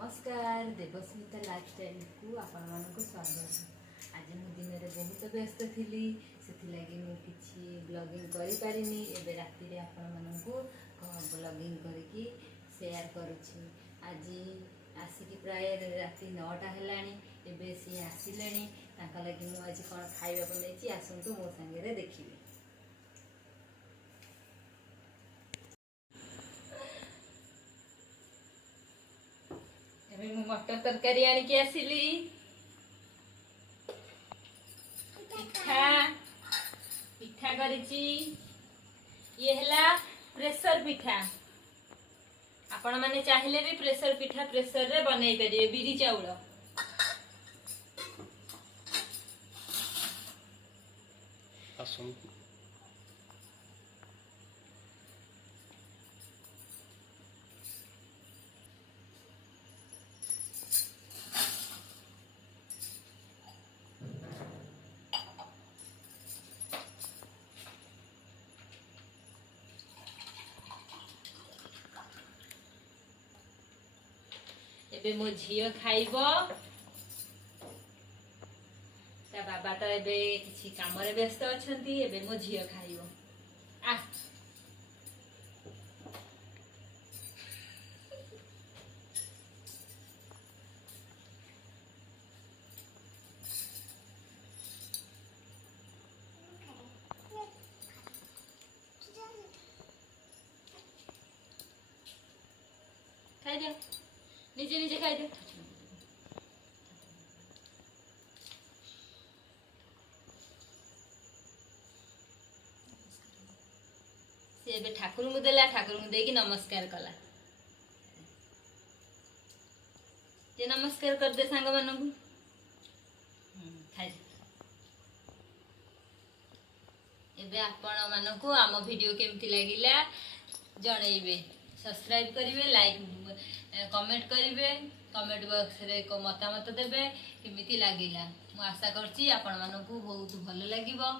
नमस्कार देवस्मिता लाइफस्टाइल को आपण मानक स्वागत। आज मु दिन में बहुत व्यस्त थी से किसी ब्लॉगिंग करि पारिनी। एबे राति रे आपण मानक ब्लॉगिंग करके शेयर करुछि। आज आसिक प्राय राति 9टा हेलानी। एबे सी आसिलेनी तांका लगी मु आज कोन खाइबा बनैछि आसंतु मो संगे देखिबे। मटर तरकारी आनिकी आसिली। पिठा पिठा करिची। ये हला प्रेशर पिठा। आपण माने चाहिले भी प्रेशर पिठा प्रेशर रे बनाई परिए। बिरी चाउल आसम एबे मो झियो खाइबो। ता बाबा तो एबे किछि काम रे व्यस्त अछंती। एबे मो झियो खाइबो। आ खाइ दे निजे निजे खाइ दे। से एबे ठाकुर को देला। ठाकुर को देकी नमस्कार कला। जे नमस्कार कर दे सांग मानू। खाइ एबे आपण मानकू आम वीडियो केमती लागिला जणैबे। सब्सक्राइब करिवे, लाइक कमेंट करिवे, कमेंट बॉक्स रे को मतामत देबे केमिति लागिला। मु आशा करछि आपण मानकू बहुत भलो लागिबो।